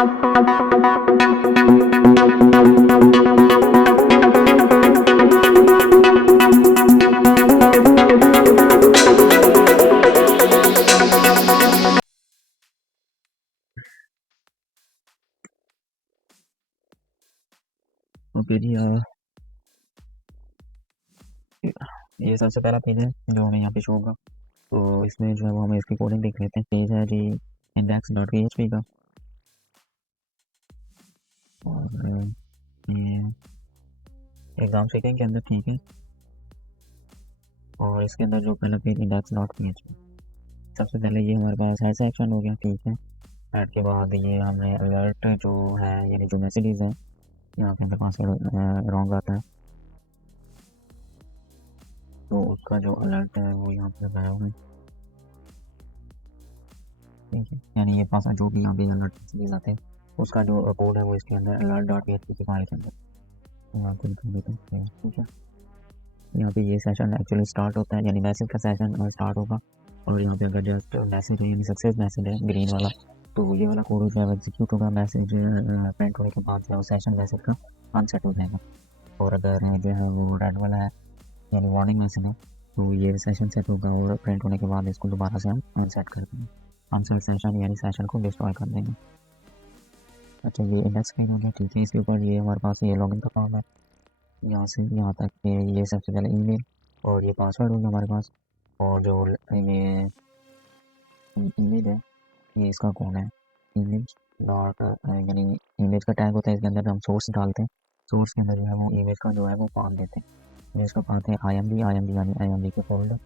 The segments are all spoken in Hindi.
ओके जी, ये सबसे पहला पेज है जो हमें यहाँ पे शो होगा। तो इसमें जो है वो हमें इसकी कोडिंग देख लेते हैं। पेज है जी index.php का, और ये एग्जाम सेटिंग के अंदर, ठीक है। और इसके अंदर जो पहला पेज index.php, सबसे पहले ये हमारे पास है सेक्शन हो गया, ठीक है। ऐड के बाद ये हमने अलर्ट जो है, यानी जो मैसेजेस है यहाँ पे हमारे पास रॉन्ग आता है, तो उसका जो अलर्ट है वो यहाँ पे लगाया हुआ है, ठीक है। यानी ये पास जो भी यहाँ पे अलर्ट मैसेजेस आते हैं उसका जो कोड है वो इसके अंदर alert.php की फाइल के अंदर यहाँ पे लिख देते हैं, ठीक है। यहाँ पे ये सेशन एक्चुअली स्टार्ट होता है, यानी मैसेज का सेशन स्टार्ट होगा। और यहाँ पे अगर जस्ट मैसेज है, यानी सक्सेस मैसेज है ग्रीन वाला, तो ये वाला कोड जो है एग्जीक्यूट होगा। मैसेज प्रिंट होने के बाद जो है सेशन मैसेज का अनसेट हो जाएगा। और अगर जो है वो रेड वाला है, यानी वार्निंग मैसेज है, तो ये सेशन सेट होगा और प्रिंट होने के बाद इसको दोबारा से हम अनसेट कर देंगे। अनसेट सेशन यानी सेशन को डिस्ट्रॉय कर देंगे। अच्छा, ये इंडेक्स स्क्रीन हो गया, ठीक है। इसके ऊपर ये हमारे पास ये लॉगिन का काम है, यहाँ से यहाँ तक के ये सबसे पहले ईमेल और ये पासवर्ड होगा हमारे पास। और जो ये इमेज है, ये इसका कौन है, इमेज डॉट, यानी इमेज का टैग होता है, इसके अंदर हम सोर्स डालते हैं। सोर्स के अंदर जो है वो इमेज का जो है वो पाथ देते हैं, जिसका पाथ है IMD यानी IMD के फोल्डर,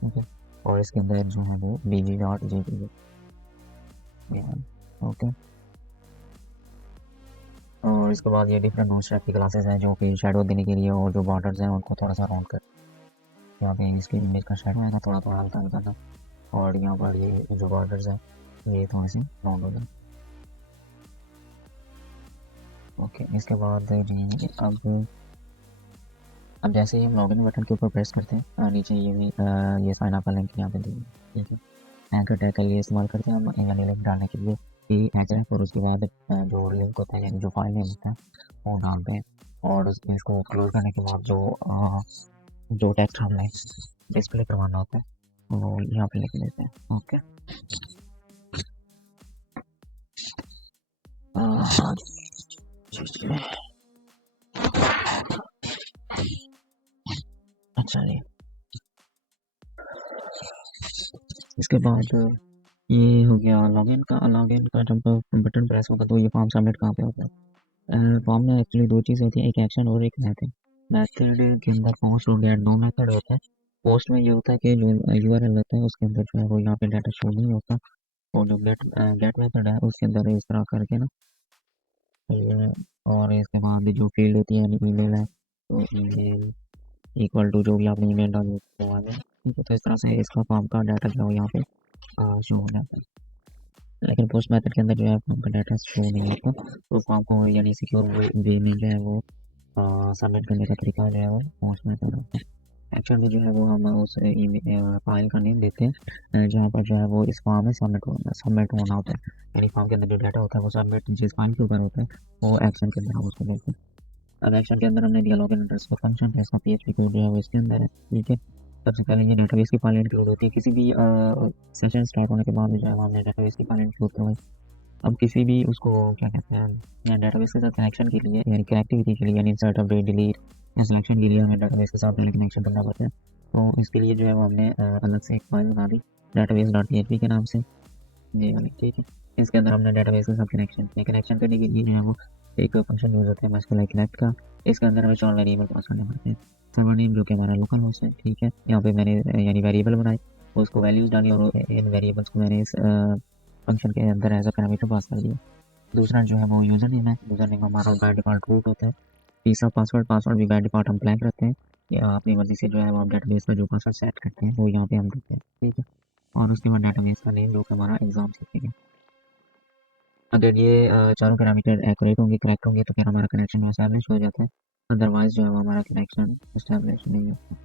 ठीक है। और इसके अंदर जो है वो bg.jpg, ओके। और इसके बाद ये डिफरेंट नोट स्ट्रैप की क्लासेस हैं जो कि शेडो देने के लिए, और जो बॉर्डर्स हैं उनको थोड़ा सा राउंड कर, यहाँ पे इसकी इमेज का शेडो आएगा थोड़ा थोड़ा हल्का हल्का, और यहाँ पर ये जो बॉर्डर्स हैं ये थोड़े से राउंड हो जाए, ओके। इसके बाद जी अब जैसे ही हम लॉगिन बटन के ऊपर प्रेस करते हैं, नीचे ये भी ये साइन अप का लिंक यहाँ पे देंगे, ठीक है। एंकर टैग के लिए इस्तेमाल करते हैं हम, यानी लिंक डालने के लिए कि एच, और उसके बाद जो लिंक होता है यानी जो फाइल नेम होता है वो डालते हैं। और इसको क्लोज करने के बाद जो टेक्स्ट हमने डिस्प्ले करवाना होता है वो यहाँ पे लिख देते हैं, ओके। अच्छा जी, इसके बाद ये हो गया लॉगिन का। लॉगिन का जब बटन प्रेस होगा तो ये फॉर्म सबमिट कहाँ पे होता है। फॉर्म में एक्चुअली दो चीज़ होती है, एक एक्शन और एक मेथड। मेथड के अंदर पोस्ट और गेट दो मेथड होता है। पोस्ट में ये होता है कि जो URL रहता है उसके अंदर जो है वो यहाँ पे डाटा शो नहीं होता, और जो गेट मेथड है उसके अंदर इस तरह करके ना ये, और इसके बाद जो फील्ड होती है यानी ईमेल है, तो ईमेल इक्वल टू जो भी आपने ईमेल डाली वो आ गया, ठीक है। तो इस तरह से इसका फॉर्म का डाटा जो है यहाँ पे शो हो जाता है। लेकिन पोस्ट मेथड के अंदर जो है फॉर्म का डाटा शो नहीं होता, तो फॉर्म को यानी सिक्योर वे में जो है वो सबमिट करने का तरीका जो है वो पोस्ट मेथड होता है। एक्चुअली जो है वो हम उस फाइल का नेम देते हैं जहाँ पर जो है वो इस फॉर्म में सबमिट होना होता है, यानी फॉर्म के अंदर जो डाटा होता है वो सबमिट जिस फाइल के ऊपर होता है वो एक्शन के अंदर हम उसको देते हैं। अब एक्शन के अंदर हमने दिया लॉगिन एड्रेस का फंक्शन है, इसका PHP कोड जो है वो इसके अंदर है, ठीक है। सबसे पहले ये डेटाबेस की फाइल इंक्लूड होती है, किसी भी सेशन स्टार्ट होने के बाद जो है हमने डेटाबेस की फाइल इंक्लूड करवाई। अब किसी भी उसको क्या कहते हैं डेटाबेस के साथ कनेक्शन के लिए, यानी कनेक्टिविटी के लिए, यानी इंसर्ट अपडेट डिलीट या सिलेक्शन के लिए हमें डेटाबेस के साथ पहले कनेक्शन करना पड़ता है। तो इसके लिए जो है वो हमने अलग से एक फाइल बना दी database.php के नाम से, ये वाली, ठीक है। इसके अंदर हमने डेटाबेस के साथ कनेक्शन किया। कनेक्शन करने के लिए जो है वो एक फंक्शन यूज होता है MySQL कनेक्ट का। इसके अंदर हमें 4 वेरिएबल पास करने पड़ते हैं। सर्वर नेम जो कि हमारा लोकल होस्ट है, ठीक है। यहाँ पे मैंने यानी वेरिएबल बनाए, उसको वैल्यूज डाली, और इन वेरिएबल्स को मैंने इस फंक्शन के अंदर एज अ पैरामीटर पास कर दिया। दूसरा जो है वो यूज़र नेम है, यूज़र नेम हमारा बाय डिफ़ॉल्ट रूट होता है। तीसरा पासवर्ड भी बाय डिफ़ॉल्ट हम ब्लैंक रखते हैं, या अपनी मर्ज़ी से जो है वो आप डेटाबेस का जो पासवर्ड सेट करते हैं वो यहाँ पे हम देते हैं, ठीक है। और उसके बाद डेटाबेस का नेम जो कि हमारा एग्ज़ाम है। अगर ये चारों पैरामीटर एक्यूरेट होंगे, करेक्ट होंगे, तो फिर हमारा कनेक्शन एस्टैब्लिश हो जाता है। अदरवाइज़ जो है वो हमारा कनेक्शन एस्टैब्लिश नहीं होता।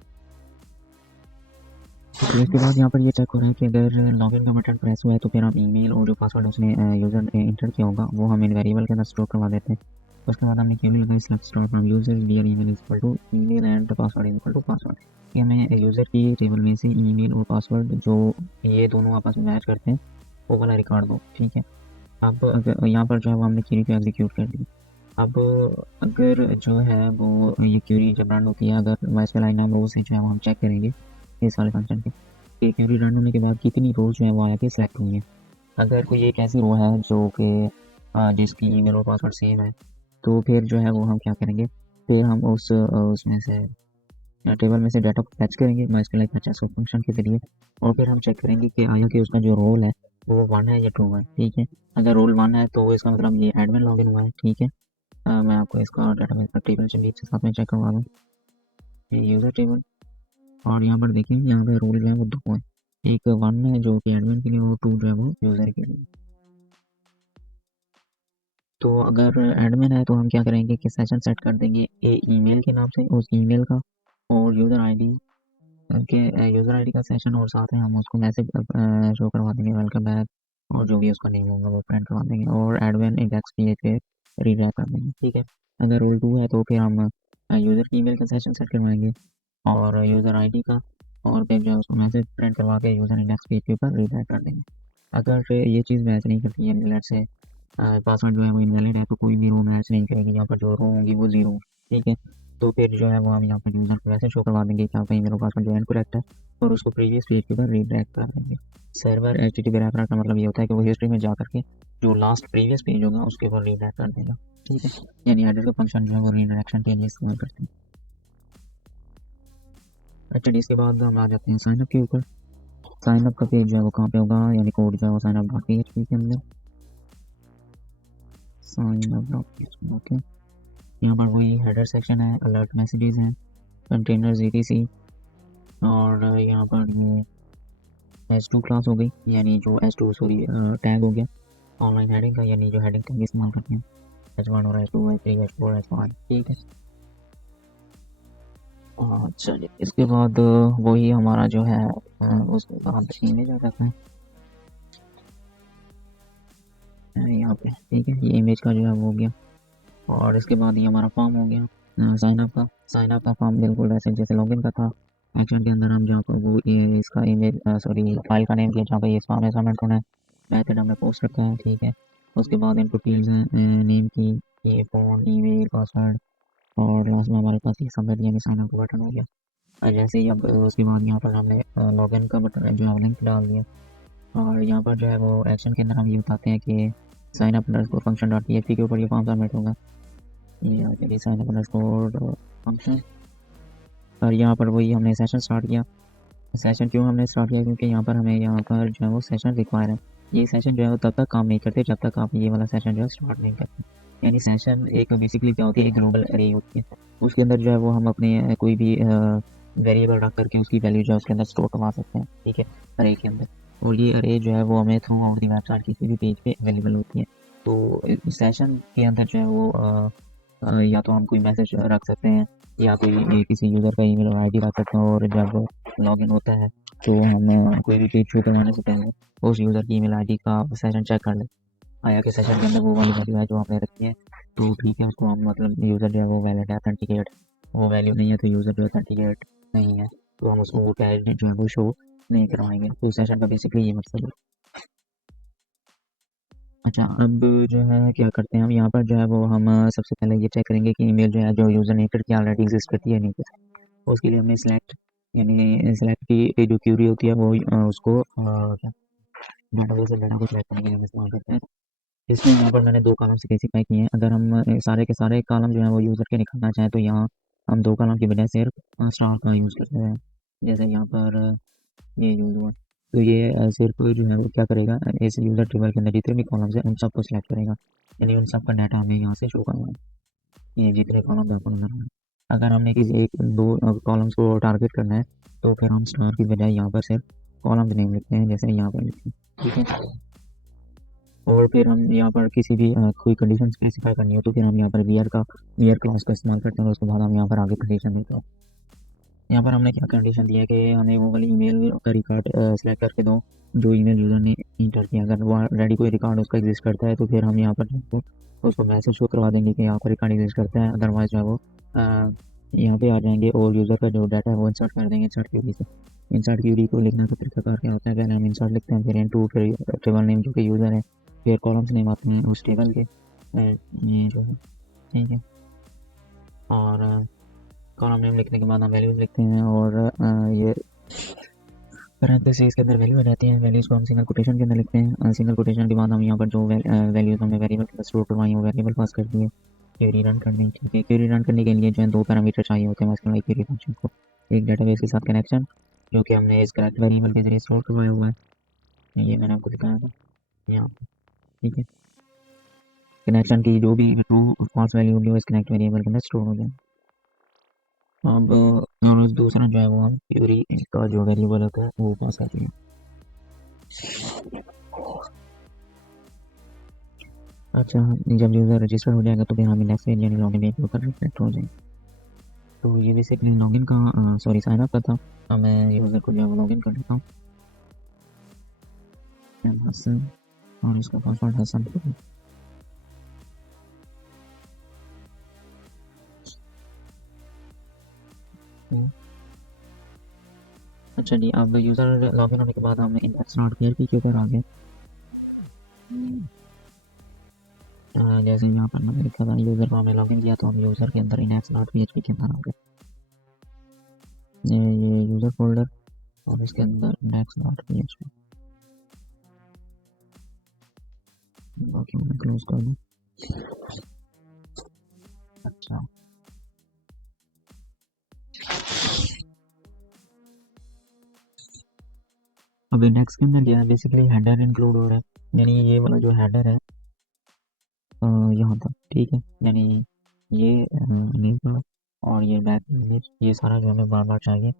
तो इसके बाद यहाँ पर ये चेक हो रहा है कि अगर लॉगिन का बटन प्रेस हुआ है तो फिर हम ईमेल और जो पासवर्ड उसने यूज़र इंटर किया होगा वो हम इन वेरिएबल के अंदर स्टोर करवा देते हैं। उसके बाद हमने केवल लगाई select store from user where email is equal to email and password is equal to password. ये हमें यूज़र की टेबल में से ईमेल और पासवर्ड जो ये दोनों आपस में मैच करते हैं वो वाला रिकॉर्ड दो, ठीक है। अब अगर यहाँ पर जो है वो हमने क्वेरी को एग्जीक्यूट कर दी। अब अगर जो है वो ये क्वेरी जब रन होती है, अगर माइस्क्ल नाम रो से जो है वो हम चेक करेंगे ये सारे फंक्शन के कि क्वेरी रन होने के बाद कितनी रोज जो है वो आया के सिलेक्ट हुई है। अगर कोई एक ऐसी रो है जो कि जिसकी ईमेल और पासवर्ड सेम है तो फिर जो है वो हम क्या करेंगे, फिर हम उसमें से टेबल में से डाटा को फैच करेंगे माइस्क्ल फैच फंक्शन के जरिए। और फिर हम चेक करेंगे कि आया कि उसका जो रोल है वो वन है या टू है, ठीक है। अगर रोल वन है तो इसका मतलब ये एडमिन लॉगिन हुआ है, ठीक है। मैं आपको इसका डाटाबेस का टेबल चलिए के साथ में चेक करवा दूँ। ये यूज़र टेबल और यहाँ पर देखिए यहाँ पे रोल जो है वो दो है, एक वन है जो कि एडमिन के लिए और टू जो है वो यूज़र के लिए। तो अगर एडमिन है तो हम क्या करेंगे कि सेशन सेट कर देंगे ए ईमेल के नाम से उस ईमेल का और यूज़र आईडी के यूज़र आईडी का सेशन और साथ में हम उसको मैसेज शो करवा देंगे वेलकम बैक और जो भी उसका नेम होगा वो प्रिंट करवा देंगे और एडमिन इंडेक्स पेज पे रीडायरेक्ट कर देंगे, ठीक है। अगर रोल टू है तो फिर हम यूज़र की ईमेल का सेशन सेट करवाएंगे और यूज़र आईडी का और फिर जो है उसको मैसेज प्रिंट करवा के यूज़र इंडेक्स पेज के ऊपर रीडायरेक्ट कर देंगे। अगर ये चीज़ मैच नहीं करती है लेट्स से पासवर्ड जो है वो इनवैलिड है तो कोई भी रो मैच नहीं करेगी, यहाँ पर जो रो होंगी वो जीरो, ठीक है। तो फिर जो है वो हम यहाँ पर यूज़र को वैसे शो करवा देंगे कि आपका ईमेल और पासवर्ड जो है इनकरेक्ट है और उसको प्रीवियस पेज के ऊपर रीडायरेक्ट कर देंगे। सर्वर एचटीटीपी रेफर का मतलब ये होता है कि वो हिस्ट्री में जा करके जो लास्ट प्रीवियस पेज होगा उसके ऊपर रीडायरेक्ट कर देगा, ठीक है। यानी एडिट का फंक्शन जो है वो रीडायरेक्शन के लिए इस्तेमाल करते हैं। अच्छा, इसके बाद हम आ जाते हैं साइनअप के ऊपर। साइनअप का पेज जो है वो कहाँ पे होगा, यानी कोड जो है वो साइनअप डॉट पीएचपी के अंदर साइनअप डॉट पीएचपी, ओके। यहाँ पर वही हेडर सेक्शन है, अलर्ट मैसेजेस हैं, कंटेनर etc और यहाँ पर ये S2 क्लास हो गई, यानी जो S2 सॉरी टैग हो गया ऑनलाइन हेडिंग का, यानी जो हेडिंग टैग इस्तेमाल करते हैं H1 और H2 H3 H4 H5, ठीक है। अच्छा जी, इसके बाद वही हमारा जो है उसके बाद इमेज आ जाता है यहाँ पे, ठीक है। ये इमेज का जो है वो हो गया और इसके बाद ये हमारा फॉर्म हो गया साइनअप का फॉर्म बिल्कुल ऐसे जैसे लॉगिन का था। एक्शन के अंदर हम जहाँ पर वो ये इसका इमेज सॉरी फाइल का नेम दिया जहाँ पर ये फॉर्म है सबमिट होना है, मेथड हमने पोस्ट रखा है, ठीक है। उसके बाद इनपुट फील्ड्स हैं नेम की, ये फ़ोन ईमेल पासवर्ड और लास्ट में हमारे पास ये सबमिट यानी साइन अप का बटन हो गया। और जैसे ही अब उसके बाद यहाँ पर हमने लॉगिन का बटन जो है लिंक डाल दिया और यहाँ पर जो है वो एक्शन के अंदर हम ये बताते हैं कि sign up underscore function dot PHP के ऊपर ये फॉर्म सबमिट होगा, ये आ गया साइन अप अंडरस्कोर फंक्शन। और यहाँ पर वही हमने सेशन स्टार्ट किया। सेशन क्यों हमने स्टार्ट किया, क्योंकि यहाँ पर हमें यहाँ पर जो है वो सेशन रिक्वायर है। ये सेशन जो है वो तब तक काम नहीं करते जब तक आप ये वाला सेशन जो है स्टार्ट नहीं करते। यानी सेशन एक बेसिकली क्या होती है, एक ग्लोबल अरे होती है, उसके अंदर जो है वो हम अपने कोई भी वेरिएबल रख करके उसकी वैल्यू जो है उसके अंदर स्टोर करवा सकते हैं, ठीक है, अरे के अंदर। और ये अरे जो है वो हमें थ्रू आउट दी वेबसाइट किसी भी पेज पे अवेलेबल होती है। तो सेशन के अंदर जो है वो या तो हम कोई मैसेज रख सकते हैं या कोई किसी यूज़र का ईमेल और आईडी रख सकते हैं और जब लॉगिन होता है तो हम कोई भी पेज शो करवाने से पहले उस यूज़र की ईमेल आईडी का सेशन चेक कर ले आया कि सेशन के अंदर वो वाली वैल्यू है जो आपने रखी है तो ठीक है, उसको हम मतलब यूज़र जो है वो वैलिड है अथेंटिकेट, वो वैल्यू नहीं है तो यूज़र जो अथेंटिकेट नहीं है तो हम उसको वो टैग जो है वो शो नहीं करवाएंगे। तो सेशन का बेसिकली ये मकसद है। अच्छा, अब जो है क्या करते हैं हम यहाँ पर जो है वो हम सबसे पहले ये चेक करेंगे कि ईमेल जो है जो यूज़र ने एंटर किया ऑलरेडी एग्जिस्ट करती है नहीं करती। उसके लिए हमने सिलेक्ट यानी सिलेक्ट की जो क्यूरी होती है वो उसको क्या डाटाबेस से डाटा को सिलेक्ट करने के लिए हम इस्तेमाल करते हैं। इसमें यहाँ पर मैंने दो कॉलम स्पेसिफाई किए हैं। अगर हम सारे के सारे कॉलम जो है वो यूज़र के निकालना चाहें तो यहाँ हम दो कॉलम की बजाय सिर्फ स्टार का यूज़ करते हैं। जैसे यहाँ पर ये यूज़ हुआ तो ये सिर्फ जो है वो क्या करेगा, इस यूज़र टेबल के अंदर जितने भी कॉलम्स हैं उन सबको सिलेक्ट करेगा, यानी उन सब का डाटा हमें यहाँ से शो करना है, ये जितने कॉलम आपको नजर आ रहे हैं। अगर हमने किसी एक दो कॉलम्स को टारगेट करना है तो फिर हम स्टार की बजाय यहाँ पर सिर्फ कॉलम नेम लिखते हैं, जैसे यहाँ पर लिखते हैं, ठीक है। और फिर हम यहाँ पर किसी भी कोई कंडीशन स्पेसिफाई करनी हो तो फिर हम यहाँ पर वियर क्लास का इस्तेमाल करते हैं और उसके बाद हम यहाँ पर आगे कंडीशन देते हैं। यहाँ पर हमने क्या कंडीशन दी है कि हमें वो वाली ईमेल का रिकॉर्ड सेलेक्ट करके दो जो ईमेल यूज़र ने इंटर किया। अगर वो ऑलरेडी कोई रिकॉर्ड उसका एग्जिस्ट करता है तो फिर हम यहाँ पर जो है उसको मैसेज शो करवा देंगे कि यहाँ पर रिकॉर्ड एग्जिस्ट करता है। अदरवाइज जो है वो यहाँ पे आ जाएंगे और यूज़र का जो डाटा है वो इंसर्ट कर देंगे इंसर्ट क्यूरी से। इंसर्ट क्यूरी को लिखने का तरीकाकार क्या होता है, पहले हम इंसर्ट लिखते हैं, फिर इनटू, फिर टेबल नेम जो कि यूज़र है, फिर कॉलम्स नेम आते हैं उस टेबल के, ये जो है, ठीक है। और कॉलम नेम लिखने के बाद हम वैल्यूज़ लिखते हैं और ये पैरेंथेसिस के अंदर वैल्यू आ जाती है। वैल्यूज़ को हम सिंगल कोटेशन के अंदर लिखते हैं। सिंगल कोटेशन के बाद हम यहाँ पर जो वैल्यूज़ हमने वेरिएबल के अंदर स्टोर करवाई वो वेरिएबल पास कर दिए। क्वेरी रन करनी, ठीक है। क्वेरी रन करने के लिए जो है दो पैरामीटर चाहिए होते हैं मस्टमलाई क्वेरी फंक्शन को। एक डेटाबेस के साथ कनेक्शन जो कि हमने इस करेक्ट वेरिएबल के जरिए स्टोर करवाया हुआ है, ये मैंने आपको दिखाया था यहाँ पर, ठीक है। कनेक्शन की जो भी ट्रू और फॉल्स वैल्यू होगी वो इस कनेक्ट वेरिएबल के अंदर स्टोर हो जाए। अब और दूसरा जो है वो हम क्वेरी का जो वेरिएबल होता है वो पास करते हैं। अच्छा, जब यूज़र रजिस्टर हो जाएगा तो फिर हम इंडेक्स पेज यानी लॉगिन पेज पर रिफ्लेक्ट हो जाएंगे। तो ये बेसिकली लॉगिन का सॉरी साइन अप का था। अब मैं यूज़र को जो है वो लॉगिन कर देता हूँ, हसन, और इसका पासवर्ड हसन। अच्छा जी, अब यूज़र लॉगिन होने के बाद हमने इंडेक्स डॉट पीएचपी के ऊपर आ गए। जैसे यहाँ पर मैंने लिखा था यूज़र को हमने लॉगिन किया तो हम यूज़र के अंदर इंडेक्स डॉट पीएचपी के अंदर आ गए। ये यूज़र फोल्डर और इसके अंदर इंडेक्स डॉट पीएचपी, बाकी मैं क्लोज कर दूँ। अच्छा, अब इंडेक्स के अंदर क्या है, बेसिकली हेडर इंक्लूड हो रहा है, यानी ये वाला जो हेडर है यहाँ तक, ठीक है। यानी ये नेम का और ये बैक इमेज, ये सारा जो हमें बार बार चाहिए,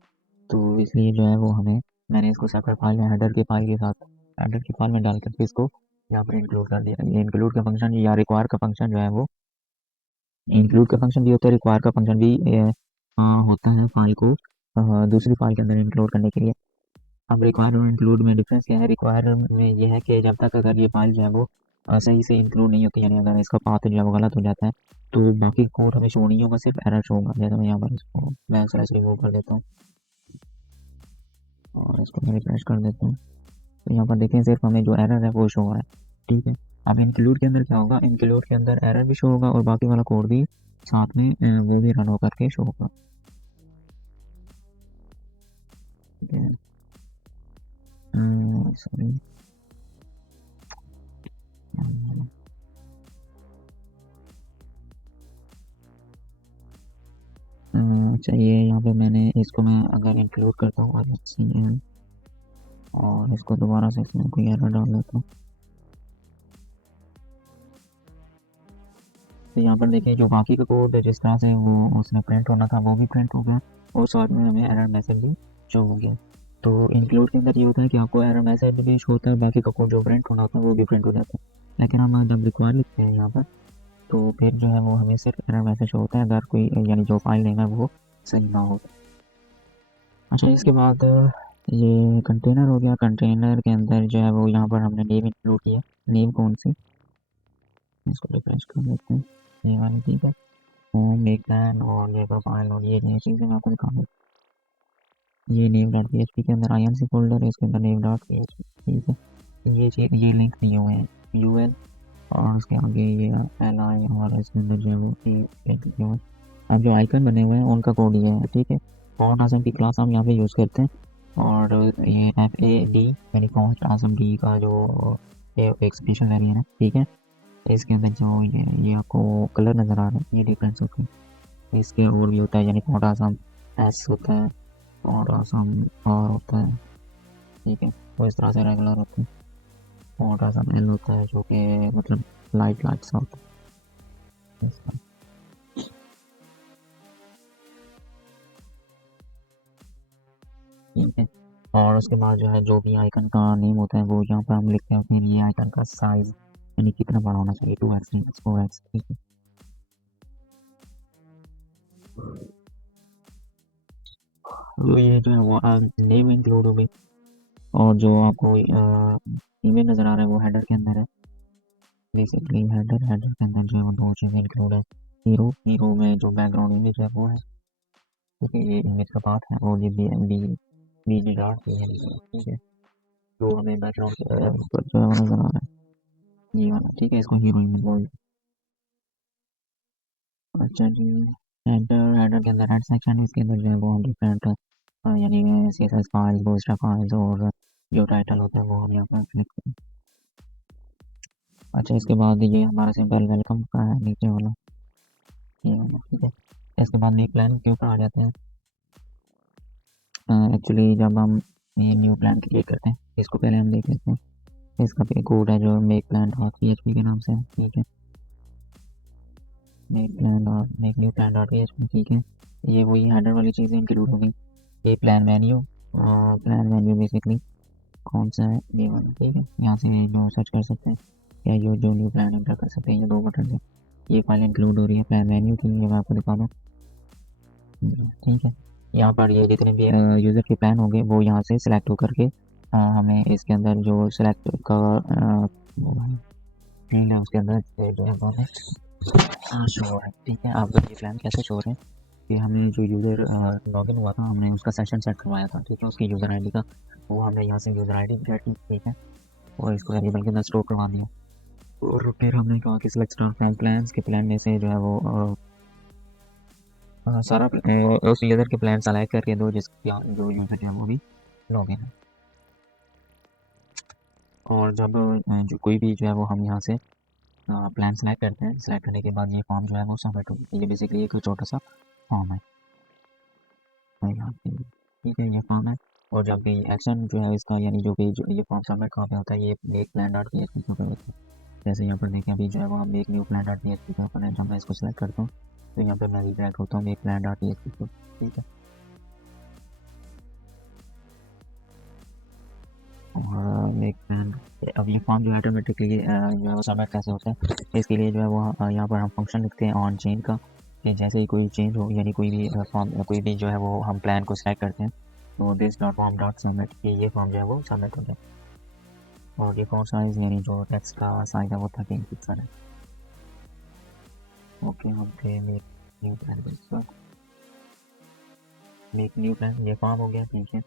तो इसलिए जो है वो हमें, मैंने इसको सेपरेट फाइल है हेडर के फाइल के साथ, हेडर की फाइल में डाल करके इसको यहाँ पर इंक्लूड कर दिया। ये इंक्लूड का फंक्शन या रिक्वायर का फंक्शन जो है वो, इंक्लूड का फंक्शन भी होता है, रिक्वायर का फंक्शन भी होता है फाइल को दूसरी फाइल के अंदर इंक्लूड करने के लिए। अब रिक्वायर और इंक्लूड में डिफरेंस क्या है, रिक्वायर में ये है कि जब तक अगर ये फाइल जो है वो सही से इंक्लूड नहीं होती, यानी अगर इसका पाथ जो है वो गलत हो जाता है तो बाकी कोड हमें शो नहीं होगा, सिर्फ एरर शो होगा। जैसे मैं यहाँ पर इसको बैक स्लैश रिमूव कर देता हूँ और इसको मैं रिफ्रेश कर देता हूँ, तो यहाँ पर देखें सिर्फ हमें जो एरर है वो शो हो रहा है, ठीक है। अब इंक्लूड के अंदर क्या होगा, इंक्लूड के अंदर एरर भी शो होगा और बाकी वाला कोड भी साथ में वो भी रन होकर के शो होगा, ठीक है। सॉरी, अच्छा, ये यहाँ पे मैंने इसको, मैं अगर इंक्लूड करता हूँ और इसको दोबारा से इसमें कोई एरर डाल देता हूँ, तो यहाँ पर देखिए जो बाकी का कोड जिस तरह से वो उसमें प्रिंट होना था वो भी प्रिंट हो गया और साथ में हमें एरर मैसेज भी शो हो गया। तो इंक्लूड के अंदर ये होता है कि आपको एरर मैसेज भी शो होता है, बाकी का कोड जो प्रिंट होना होता है वो भी प्रिंट हो जाता है। लेकिन हम जब रिक्वायर लिखते हैं यहाँ पर तो फिर जो है वो हमें सिर्फ एरर मैसेज शो होता है अगर कोई, यानी जो फाइल नेम है वो सही ना हो। अच्छा, इसके बाद ये कंटेनर हो गया। कंटेनर के अंदर जो है वो यहाँ पर हमने नेम इंक्लूड किया। नेम कौन सी, इसको रिफ्रेश कर देते हैं, ये वाली, ठीक है। होम, एक प्लान और ये प्रोफाइल और ये चीज़ें मैं आपको दिखाऊंगा। ये name dot P H P के अंदर आई एन सी फोल्डर है, इसके अंदर name dot P H P, ठीक है। ये चीज, ये लिंक दिए हुए हैं यू एल और उसके आगे ये एल आई और इसके अंदर जो है वो लिंक दिए हुए हैं। अब जो आइकन बने हुए हैं उनका कोड ये है, ठीक है। फॉन्ट आसम की क्लास हम यहाँ पे यूज़ करते हैं और ये एफ ए डी यानी फॉन्ट आसम डी का जो एक स्पेशल वेरिएंट है, ठीक है। इसके अंदर जो ये आपको कलर नज़र आ रहा है, ये डिफरेंस होती है। इसके और भी होता है, यानी फॉन्ट आसम एस होता है और आसम आर होता है, ठीक है। वो इस तरह से रेगुलर होते हैं। और आसम एल होता है जो कि मतलब लाइट लाइट सा होता है इसका, ठीक है। और उसके बाद जो है जो भी आइकन का नेम होता है वो यहाँ पर हम लिखते हैं, फिर ये आइकन का साइज यानी कितना बड़ा होना चाहिए, 2x 3x 4x, ठीक है। तो ये जो है वो नेम इंक्लूड हो गई, और जो आपको ईमेल नज़र आ रहा है वो हेडर के अंदर है। बेसिकली हेडर के अंदर जो है वो दो चीज़ें इंक्लूड है। हीरो में जो बैकग्राउंड इमेज है वो है, क्योंकि ये इमेज का पाथ है, और ये बी जी डॉट है, ठीक है, जो हमें बैकग्राउंड पर जो है वो नज़र आ रहा है ये वाला, ठीक है, इसको हीरो इमेज बोल। अच्छा जी, हेडर के अंदर हेड सेक्शन, इसके अंदर जो है वो हम डिफरेंट यानी CSS फाइल्स, बूटस्ट्रैप फाइल्स, और जो टाइटल होता है वो हम यहाँ पर क्लिक करें। अच्छा, इसके बाद ये हमारा सिंपल वेलकम का है नीचे वाला, ये वाला, ठीक है। इसके बाद मेक प्लान के ऊपर आ जाते हैं। एक्चुअली जब हम ये न्यू प्लान क्रिएट करते हैं, इसको पहले हम देख लेते हैं। इसका कोड है जो मेक प्लान डॉट PHP के नाम से है, ठीक है, make new plan dot PHP, ठीक है। ये वही हेडर वाली चीज़ें इंक्लूड हो गई। ये प्लान मेन्यू बेसिकली कौन सा है, ये वाला, ठीक है, यहाँ से जो सर्च कर सकते हैं या जो न्यू प्लान एंटर कर सकते हैं, ये दो बटन से ये फाइल इंक्लूड हो रही है प्लान मेन्यू की, ये मैं आपको दिखा दूँ, ठीक है। यहाँ पर ये जितने भी यूज़र के प्लान होंगे वो यहाँ से सिलेक्ट होकर के हमें इसके अंदर जो सिलेक्ट का फील्ड है उसके अंदर जो है वो हमें शो हो रहा है, ठीक है। आप ये प्लान कैसे शो हो रहे हैं कि हमें जो यूज़र लॉगिन हुआ था, हमने उसका सेशन सेट करवाया था, ठीक है, उसकी यूज़र आईडी का, वो हमने यहाँ से यूज़र आईडी गेट की, ठीक है, और इसको वेरिएबल के अंदर स्टोर करवा दिया। और फिर हमने कहा कि सिलेक्ट स्टार फ्रॉम प्लान्स के प्लान में से जो है वो सारा उस यूज़र के प्लान सेलेक्ट करके दो जिसकी जो यूज़र है वो भी लॉगिन है। और जब जो कोई भी जो है वो हम यहाँ से प्लान सेलेक्ट करते हैं, सेलेक्ट करने के बाद ये फॉर्म जो है वो सबमिट होगी। ये बेसिकली एक छोटा सा फॉर्म है, ठीक है, ये फॉर्म है। और जब भी एक्शन जो है इसका, यानी जो भी जो ये फॉर्म सबमिट कहाँ पे होता है, ये मेक प्लान डॉट PHP के ऊपर होता है। जैसे यहाँ पर देखें, अभी जो है वो हम एक न्यू प्लान डॉट PHP के ऊपर है, जब मैं इसको सेलेक्ट करता हूँ तो यहाँ पर मैं रिडायरेक्ट होता हूँ मेक प्लान डॉट PHP को, ठीक है। और मेक प्लान, अब ये फॉर्म जो है ऑटोमेटिकली जो है वो सबमिट कैसे होता है, इसके लिए जो है वो यहाँ पर हम फंक्शन लिखते हैं ऑन चेंज का, कि जैसे ही कोई चेंज हो, यानी कोई भी फॉर्म, कोई भी जो है वो हम प्लान को सेलेक्ट करते हैं, तो this dot form dot submit, ये फॉर्म जो है वो सबमिट हो जाए। और ये फॉन्ट साइज, यानी जो टेक्स्ट का साइज है वो 13 पिक्सल है। ओके, हम थे make new plan, make new plan, ये फॉर्म हो गया, ठीक है।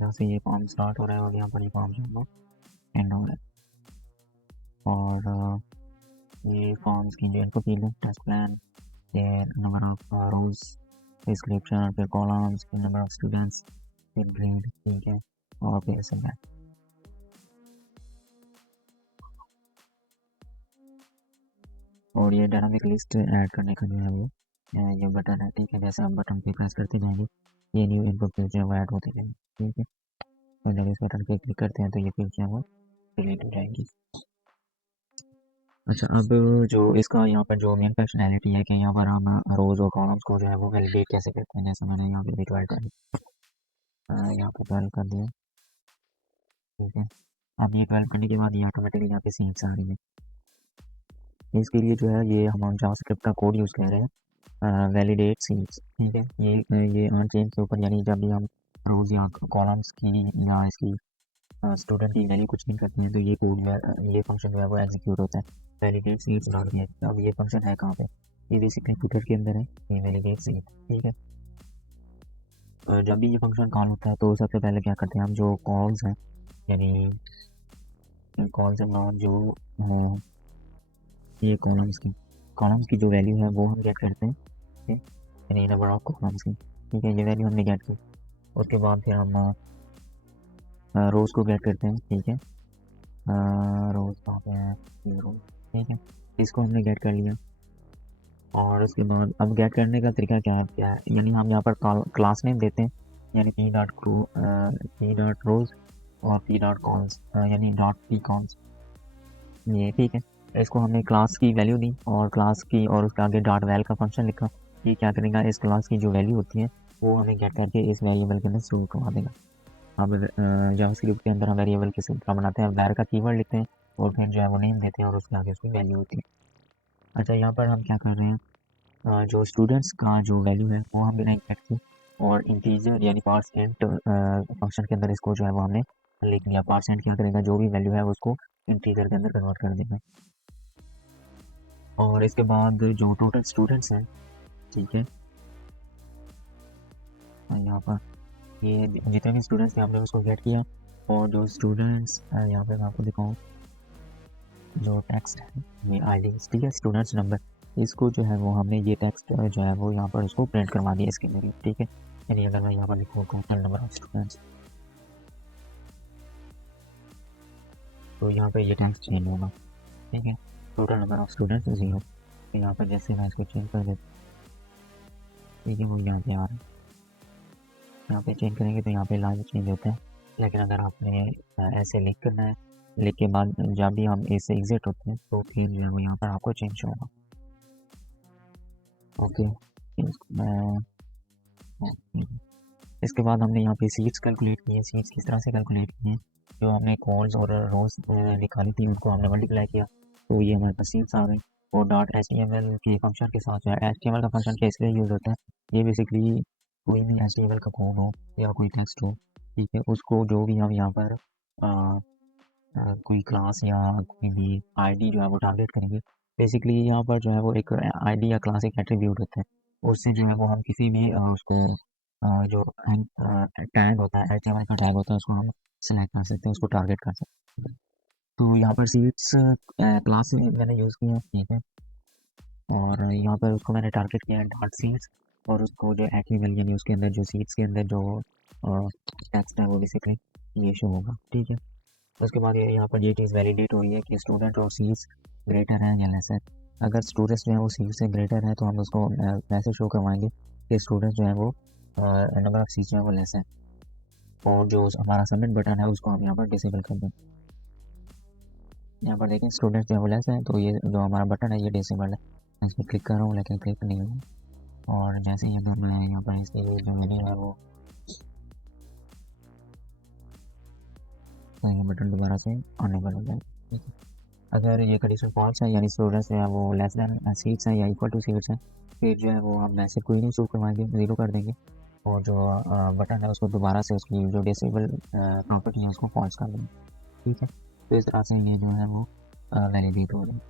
यहाँ से ये फॉर्म स्टार्ट हो रहा है और यहाँ पर ये फॉर्म जो है वो एंड हो रहा है। और ये फॉर्म्स की जो इनको फील्ड है, टेस्ट प्लान, फिर नंबर ऑफ रोज, डिस्क्रिप्शन, फिर कॉलम्स, फिर नंबर ऑफ स्टूडेंट्स, फिर ग्रेड, ठीक है, और फिर सेलेक्ट। और ये डायनामिक लिस्ट ऐड करने का जो है वो ये बटन है, ठीक है। जैसे आप बटन पे प्रेस करते जाएंगे ये न्यू इनपुट फील्ड जो है वो ऐड होते जाएंगे, ठीक है। और जब इस बटन पे क्लिक करते हैं तो ये फील्ड जो है वो डिलीट हो जाएंगी। अच्छा, अब जो इसका यहाँ पर जो मेन फंक्शनैलिटी है कि यहाँ पर हम रोज और कॉलम्स को जो है वो वैलिडेट कैसे करते हैं, जैसे मैंने यहाँ पे भी 12 कर यहाँ पे 12 कर दिया, ठीक है। अब ये 12 करने के बाद ये ऑटोमेटिकली यहाँ पे सीन्स आ रही है। इसके लिए जो है ये हम जावास्क्रिप्ट का कोड यूज़ कर रहे हैं, वैलिडेट सीन्स, ठीक है। ये ऑन चेन के ऊपर, यानी जब भी हम रोज़ या कॉलम्स की या इसकी स्टूडेंट की वैल्यू कुछ नहीं करते हैं तो ये कोड जो है, ये फंक्शन जो है वो एग्जीक्यूट होता है, वैलिडेट सीट्स डॉट गेट। अब ये फंक्शन है कहाँ पे, ये बेसिकली ट्विटर के अंदर है, ये वैलिडेट सीट, ठीक है। जब भी ये फंक्शन कॉल होता है तो सबसे पहले क्या करते हैं हम, जो कॉल्स हैं, यानी कॉल से बाद जो ये कॉलम्स की जो वैल्यू है वो हम गेट करते हैं, ठीक है, यानी नंबर ऑफ कॉलम्स की, ठीक है, ये वैल्यू हमने गेट की। उसके बाद फिर हम रोज़ को गेट करते हैं, ठीक है, रोज़ कहाँ पे है, ये रोज़, ठीक है, इसको हमने गेट कर लिया। और उसके बाद अब गेट करने का तरीका क्या है, यानी हम यहाँ पर क्लास नेम देते हैं, यानी पी डॉट रोज़ और पी डॉट कॉल्स, यानी डॉट पी कॉल्स, ये, ठीक है। इसको हमने क्लास की वैल्यू दी और क्लास की, और उसके आगे डॉट वैल का फंक्शन लिखा, ये क्या करेगा, इस क्लास की जो वैल्यू होती है वो हमें गेट करके इस वेरिएबल के अंदर स्टोर करवा देगा। अब जावास्क्रिप्ट के अंदर हम वेरिएबल किस तरह बनाते हैं, वैर का कीवर्ड लिखते हैं और फिर जो है वो नेम देते हैं और उसके आगे उसकी वैल्यू होती है। अच्छा, यहाँ पर हम क्या कर रहे हैं, जो स्टूडेंट्स का जो वैल्यू है वो हम बिना गेट की और इंटीजर यानी पार्सेंट फंक्शन के अंदर इसको जो है वो हमने लिख लिया। पार्सेंट क्या करेगा, जो भी वैल्यू है उसको इंटीजर के अंदर कन्वर्ट कर देगा। और इसके बाद जो टोटल स्टूडेंट्स हैं, ठीक है, यहाँ पर ये जितने भी स्टूडेंट्स थे हमने उसको गेट किया। और जो स्टूडेंट्स यहाँ पे मैं आपको दिखाऊँ, जो टेक्स्ट है ये आईडी, ठीक है, स्टूडेंट्स नंबर, इसको जो है वो हमने ये टेक्स्ट जो है वो यहाँ पर उसको प्रिंट करवा दिया इसके अंदर, ठीक है। यानी अगर मैं यहाँ पर लिखूँ टोटल नंबर ऑफ स्टूडेंट्स, तो यहाँ पे ये टेक्स्ट चेंज होगा, ठीक है। Total number of students 0। तो यहाँ पर जैसे मैं इसको चेंज कर देता, ठीक है, वो यहाँ पे आ रहा है। यहाँ पे चेंज करेंगे तो यहाँ पे लाइन चेंज होता है। लेकिन अगर आपने ऐसे लिख करना है, लिख के बाद जब भी हम इससे एग्जिट होते हैं तो फिर जो है वो यहाँ पर आपको चेंज होगा। ओके, इसके बाद हमने यहाँ पे सीट्स कैलकुलेट किए। सीट्स किस तरह से कैलकुलेट किए, जो हमने कॉल्स और रोज निकाली थी उनको हमने मल्टीप्लाई किया, तो ये हमारे पास सीट्स आ गई। और dot H T M L के फंक्शन के साथ जो है, एच टी एम एल का फंक्शन क्या इसलिए यूज़ होता है, ये बेसिकली कोई भी एच टी एम एल का कोड हो या कोई टेक्स्ट हो, ठीक है, उसको जो भी हम यहाँ पर कोई क्लास या कोई भी आईडी जो है वो टारगेट करेंगे। बेसिकली यहाँ पर जो है वो एक आईडी या क्लास एक एट्रीब्यूट होता है, उससे जो है वो हम किसी भी उसको जो टैग होता है, एचटीएमएल का टैग होता है, उसको हम सेलेक्ट कर सकते हैं, उसको टारगेट कर सकते हैं। तो यहाँ पर सीट्स क्लास में मैंने यूज़ किया, ठीक है। और यहाँ पर उसको मैंने टारगेट किया है डॉट सीट्स, और उसको जो एचटीएमएल यानी उसके अंदर जो सीट्स के अंदर जो टेक्स्ट है वो बेसिकली ये शो होगा, ठीक है। उसके बाद ये यहाँ पर ये चीज़ वैलिडेट हो रही है कि स्टूडेंट और सीट्स ग्रेटर है या लेस है। अगर स्टूडेंट्स जो है वो सीट्स से ग्रेटर है तो हम उसको वैसे शो करवाएंगे कि स्टूडेंट्स जो है वो नंबर ऑफ सीट्स जो है वो लेस है। और जो हमारा सबमिट बटन है उसको हम यहाँ पर डिसेबल कर दें। यहाँ पर देखें स्टूडेंट्स जो है वो लेस है, तो ये जो हमारा बटन है ये डिसेबल है। मैं इस पर क्लिक कर रहा हूँ लेकिन क्लिक नहीं हुआ। और जैसे ही अगर मैं यहाँ पर इसकी जो मीनिंग है वो, तो ये बटन दोबारा से अनेबल हो जाए, ठीक है। अगर ये कंडीशन फॉल्स है यानी स्टूडेंट्स जो है वो लेस दैन सीट्स हैं या इक्वल टू सीट्स हैं, फिर जो है वो हम मैसेज कोई नहीं शो करवाएंगे, ज़ीरो कर देंगे। और जो बटन है उसको दोबारा से उसकी जो डिसेबल प्रॉपर्टी है उसको फॉल्स कर देंगे, ठीक है। तो इस तरह से ये जो है वो वैलिडेट हो रहा है।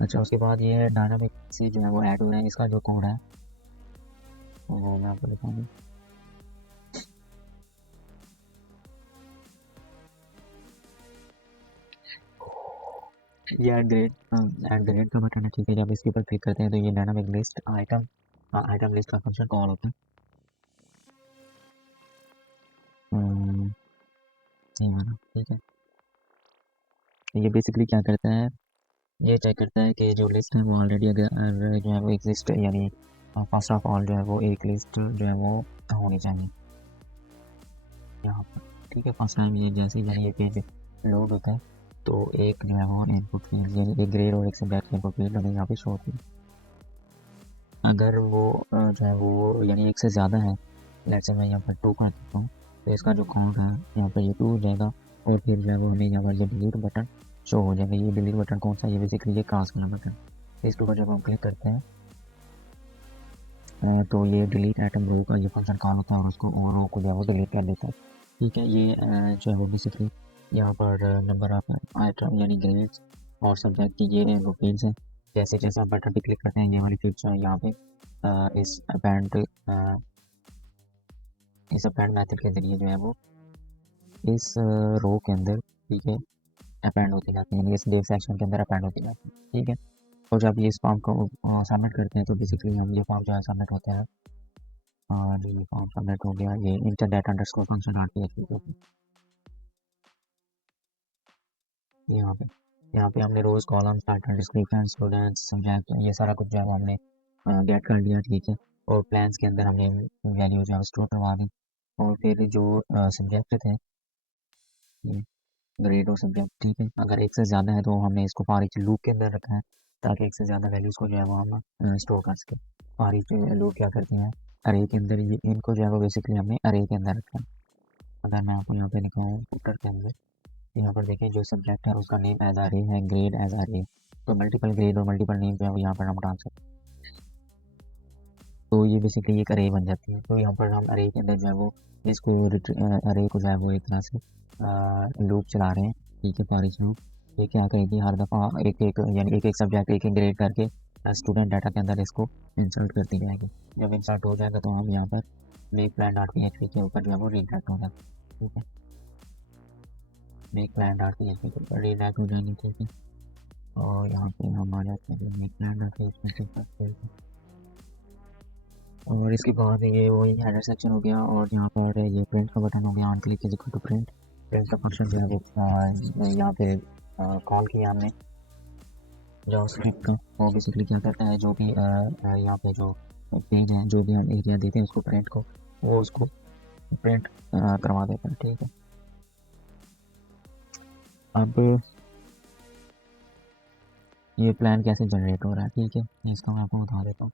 अच्छा, उसके बाद ये डायनामिक से जो है वो ऐड हो रहा है, इसका जो कोड है वो मैं आपको दिखाऊंगी। ये एट द रेट का बटन है, ठीक है। जब इसके ऊपर क्लिक करते हैं तो ये डायनामिक लिस्ट आइटम लिस्ट का फंक्शन कॉल होता है। सेम है ना, ठीक है। ये बेसिकली क्या करता है, ये चेक करता है कि जो लिस्ट है वो ऑलरेडी अगर जो है वो एग्जिस्ट है, यानी फर्स्ट ऑफ ऑल जो है वो एक लिस्ट जो है वो होनी चाहिए यहाँ पर, ठीक है। फर्स्ट टाइम ये जैसे यानी ये पेज लोड होता है तो एक जो है वो इनपुट फील्ड यानी एक ग्रेड और एक सब्जेक्ट इनपुट फील्ड हमें यहाँ पे शो होती है। अगर वो जो है वो यानी एक से ज़्यादा है, लेट्स से मैं यहाँ पर 2 कर देता हूँ, तो इसका जो काउंट है यहाँ पर ये 2 हो जाएगा। और फिर जो है वो हमें यहाँ पर जो डिलीट बटन शो हो जाएगा। ये डिलीट बटन कौन सा है, ये बेसिकली ये कास्ट वाला बटन। इसके ऊपर जब हम क्लिक करते हैं तो ये डिलीट आइटम रो का ये फंक्शन कॉल होता है और उसको और रो को जो है वो डिलीट कर देता है, ठीक है। ये जो है वो बेसिकली यहाँ पर नंबर ऑफ आइटम यानी ग्रेड्स और सब्जेक्ट की ये वो फील्ड्स हैं। जैसे जैसे आप बटन पे क्लिक करते हैं ये वाली फील्ड्स हैं यहाँ पे इस अपेंड मेथड के जरिए जो है वो इस रो के अंदर, ठीक है, अपेंड होती जाती है, यानी इस डिव सेक्शन के अंदर अपेंड होती जाती है, ठीक है। और जब ये इस फॉर्म को सबमिट करते हैं तो बेसिकली हम ये फॉर्म जो है सबमिट होता है। और ये फॉर्म सबमिट हो गया, ये internet underscore function dot PHP यहाँ पे हमने rows column title description students subject ये सारा कुछ जो है वो हमने गेट कर लिया, ठीक है। और प्लान्स के अंदर हमने वैल्यू जो है स्टोर करवा दी। और फिर जो सब्जेक्ट थे ग्रेड और सब्जेक्ट, ठीक है, अगर एक से ज़्यादा है तो हमने इसको फॉर ईच लूप के अंदर रखा है ताकि एक से ज़्यादा वैल्यूज़ को जो है वो हम स्टोर कर सकें। फॉर ईच लूप क्या करते हैं, अरे के अंदर ये इनको जो है वो बेसिकली हमने अरे के अंदर रखा है। अगर मैं आपको यहाँ पे दिखाऊँ फुटर के अंदर, यहाँ पर देखिए जो सब्जेक्ट है उसका नेम एज आर ए है, ग्रेड एज आर ए, तो मल्टीपल ग्रेड और मल्टीपल नेम जो है वो यहाँ पर हम डाल सकते तो ये बेसिकली एक अरे बन जाती है। तो यहाँ पर हम अरे के अंदर जो है वो इसको अरे को जो है वो एक तरह से लूप चला रहे हैं, ठीक है, फॉर ईच लूप। ये क्या करेगी, हर दफ़ा एक एक यानी एक एक सब्जेक्ट एक एक ग्रेड करके स्टूडेंट डाटा के अंदर इसको इंसर्ट करती जाएगी। जब इंसर्ट हो जाएगा तो हम यहाँ पर make plan dot P H P के ऊपर जो है वो रीडायरेक्ट हो जाएगा, ठीक है। Make plan dot P H P के ऊपर रीडायरेक्ट हो जाएंगे, ठीक है। और यहाँ पे हम आ जाते हैं make plan dot P H P के ऊपर, और इसके बाद ये वही हेडर सेक्शन हो गया, और यहाँ पर ये प्रिंट का बटन हो गया, on click is equal to print. Print का फंक्शन जो है वो यहाँ पे कॉल किया हमने जावास्क्रिप्ट का। वो बेसिकली क्या करता है, जो भी यहाँ पे जो पेज है, जो भी हम एरिया देते हैं उसको प्रिंट को, वो उसको प्रिंट करवा देता है, ठीक है। अब ये प्लान कैसे जनरेट हो रहा है, ठीक है, इसका मैं आपको बता देता हूँ।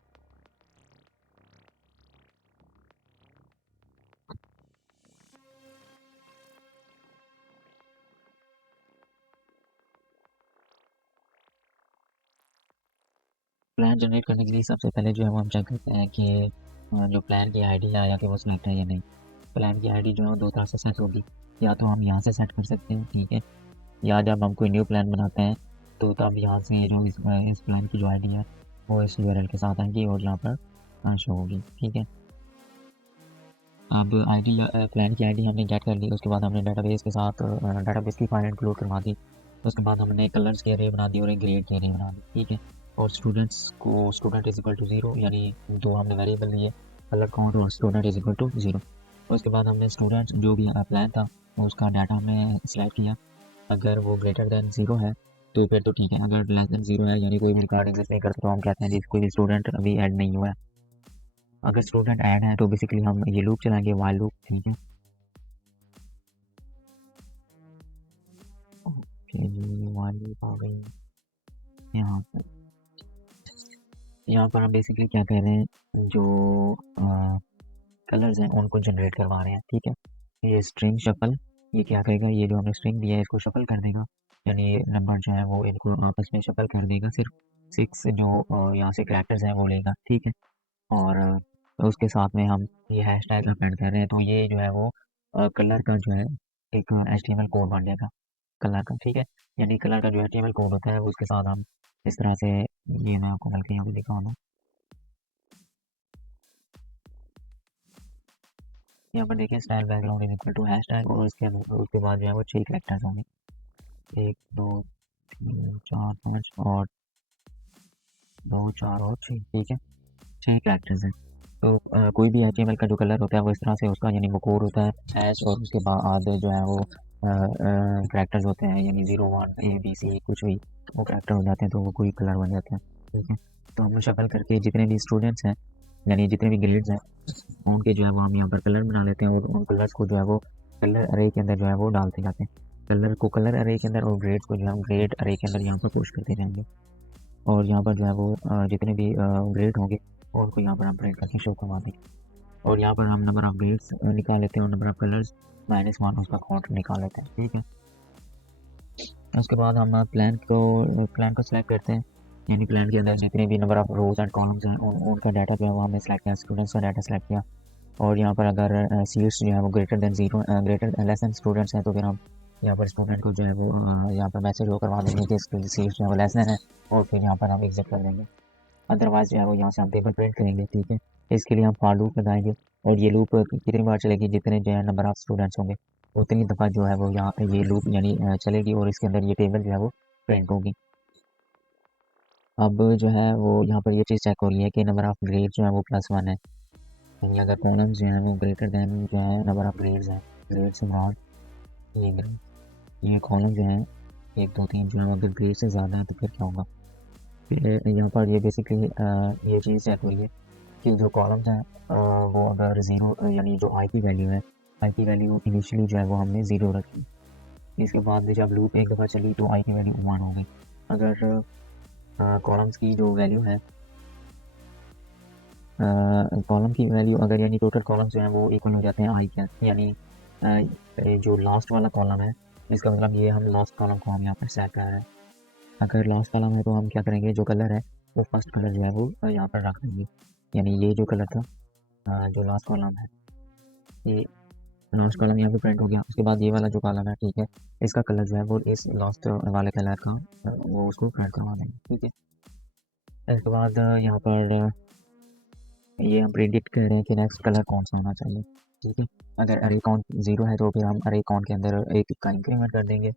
प्लान जनरेट करने के लिए सबसे पहले जो है वो हम चेक करते हैं कि जो प्लान की आईडी है या कि वो सिलेक्ट है या नहीं। प्लान की आईडी जो है वो दो तरह से सेट होगी, या तो हम यहाँ से सेट कर सकते हैं, ठीक है, या जब हम कोई न्यू प्लान बनाते हैं तो तब यहाँ से जो इस प्लान की जो आईडी है वो इस यूआरएल के साथ आएगी और यहाँ पर शो होगी, ठीक है। अब आईडी या प्लान की आईडी हमने गेट कर ली, उसके बाद हमने डाटाबेस के साथ डाटाबेस की फाइल इंक्लूड करवा दी। उसके बाद हमने कलर्स की अरे बना दी और एक ग्रेड की अरे बना दी, ठीक है। और स्टूडेंट्स को स्टूडेंट इज इक्वल टू 0, यानी दो हमने वेरिएबल लिए, कलर काउंट और स्टूडेंट इज इक्वल टू 0। उसके बाद हमने स्टूडेंट जो भी प्लान था उसका डाटा हमने सिलेक्ट किया। अगर वो ग्रेटर दैन 0 है तो फिर तो ठीक है, अगर लेस दैन 0 है यानी कोई भी रिकॉर्ड एग्जिस्ट नहीं करता तो हम कहते हैं जी कोई भी स्टूडेंट अभी ऐड नहीं हुआ है। अगर स्टूडेंट ऐड है तो बेसिकली हम ये लूप चलाएंगे, वाइल लूप, ठीक है। ओके जी, वाइल लूप आ गई यहाँ पर। यहाँ पर हम बेसिकली क्या कर रहे हैं, जो कलर्स हैं उनको जनरेट करवा रहे हैं, ठीक है। ये स्ट्रिंग शफल, ये क्या करेगा, ये जो हमने स्ट्रिंग दिया है इसको शफल कर देगा, यानी नंबर जो है वो इनको आपस में शफल कर देगा। सिर्फ 6 जो यहाँ से कैरेक्टर्स हैं वो लेगा, ठीक है। और उसके साथ में हम ये हैश टैग अपेंड कर रहे हैं, तो ये जो है वो कलर का जो है एक HTML कोड बन जाएगा कलर का, ठीक है। यानी कलर का जो HTML कोड होता है उसके साथ हम इस तरह से, ये मैं आपको बल्कि यहाँ पे दिखाऊँ, यहाँ पर देखिए style background is equal to hashtag, और उसके बाद जो है वो 6 कैरेक्टर्स होंगे, 1 2 3 4 5 और 2 4 और 6, ठीक है, 6 कैरेक्टर्स हैं। तो कोई भी HTML का जो कलर होता है वो इस तरह से उसका यानी वो कोड होता है हैश, और उसके बाद जो है वो कैरेक्टर्स होते हैं, यानी 0 1 ABC कुछ भी वो कैरेक्टर हो जाते हैं तो वो कोई कलर बन जाता है, ठीक है। तो हम शफल करके जितने भी स्टूडेंट्स हैं यानी जितने भी ग्रेड्स हैं उनके जो है वो हम यहाँ पर कलर बना लेते हैं, और उन कलर्स को जो है वो कलर अरे के अंदर जो है वो डालते जाते हैं। कलर को कलर अरे के अंदर और ग्रेड्स को जो है हम ग्रेड अरे के अंदर यहाँ पर पुश करते जाएंगे, और यहाँ पर जो है वो जितने भी ग्रेड होंगे उनको यहाँ पर हम प्रिंट करके शो करवा देंगे। और यहाँ पर हम नंबर ऑफ ग्रेड्स निकाल लेते हैं और नंबर ऑफ कलर्स -1 उसका काउंट निकाल लेते हैं, ठीक है। उसके बाद हम प्लान को सिलेक्ट करते हैं, यानी प्लान के अंदर जितने भी number of rose and columns हैं उनका डाटा जो है वो हमने सेलेक्ट किया, स्टूडेंट्स का डाटा सेलेक्ट किया। और यहाँ पर अगर सीट्स जो है वो greater than 0 greater less than students हैं तो फिर हम यहाँ पर स्टूडेंट को जो है वो यहाँ पर मैसेज वो करवा देंगे कि इसकी सीट्स जो है वो लेस देन है, और फिर यहाँ पर हम एग्जिट कर देंगे। अदरवाइज जो है वो यहाँ से हम टेबल प्रिंट करेंगे, ठीक है। इसके लिए हम फॉर लूप लगाएंगे, और ये लूप कितनी बार चलेगी, जितने जो है नंबर ऑफ स्टूडेंट्स होंगे उतनी दफ़ा जो है वो यहाँ ये लूप यानी चलेगी, और इसके अंदर ये टेबल जो है वो प्रिंट होगी। अब जो है वो यहाँ पर ये चीज़ चेक हो रही है कि नंबर ऑफ ग्रेड जो है वो +1 है, यानी अगर कॉलम्स जो है वो ग्रेटर दैन जो है नंबर ऑफ ग्रेड्स हैं, ग्रेड से नॉट ये ग्रेड, ये कॉलम जो है 1 2 3 जो है अगर ग्रेड से ज़्यादा है तो फिर क्या होगा। फिर यहाँ पर ये बेसिकली ये चीज़ चेक हो रही है कि जो कॉलम्स हैं वो अगर 0 यानी जो आई की वैल्यू है, आई की वैल्यू इनिशियली जो है वो हमने 0 रखी, इसके बाद जब लूप एक दफ़ा चली तो आई की वैल्यू 1 हो गई। अगर कॉलम्स की जो वैल्यू है कॉलम की वैल्यू अगर यानी टोटल कॉलम्स जो हैं वो इक्वल हो जाते हैं आई के, यानी जो लास्ट वाला कॉलम है इसका मतलब ये हम लास्ट कॉलम को हम यहाँ पर सेट कर रहे हैं। अगर लास्ट कॉलम है तो हम क्या करेंगे, जो कलर है वो फर्स्ट कलर जो है वो यहाँ पर रख देंगे, यानी ये जो कलर था, जो लास्ट कॉलम है, ये लास्ट कॉलम यहाँ पे प्रिंट हो गया। उसके बाद ये वाला जो कॉलम है, ठीक है, इसका कलर जो है वो इस लास्ट वाले कलर का वो उसको प्रिंट करवा देंगे, ठीक है। इसके बाद यहाँ पर ये हम प्रिडिक्ट कर रहे हैं कि नेक्स्ट कलर कौन सा होना चाहिए, ठीक है। अगर अरे काउंट 0 है तो फिर हम अरे काउंट के अंदर एक का इंक्रीमेंट कर देंगे,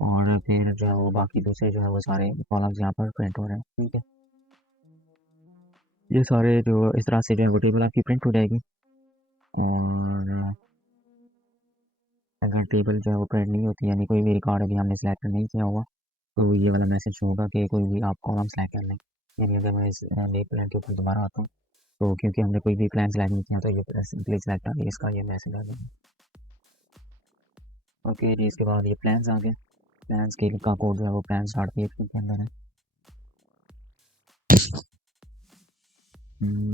और फिर जो है वो बाकी दूसरे जो है वो सारे कॉलम्स यहाँ पर प्रिंट हो रहे हैं, ठीक है। ये सारे जो इस तरह से जो है वो टेबल आपकी प्रिंट हो जाएगी। और अगर टेबल जो है वो प्रिंट नहीं होती, यानी कोई भी रिकॉर्ड अभी हमने सेलेक्ट नहीं किया हुआ, तो ये वाला मैसेज होगा कि कोई भी आप कॉलम सेलेक्ट कर लें। यानी अगर मैं इस नए प्लान के ऊपर दोबारा आता हूँ, तो क्योंकि हमने कोई भी प्लान सेलेक्ट नहीं किया, तो ये सिंपली सेलेक्ट आ गया, इसका ये मैसेज आ गया। ओके जी, इसके बाद ये प्लान्स आ गए। प्लान्स के का कोड जो है वो प्लान स्टार्ट PHP के अंदर है।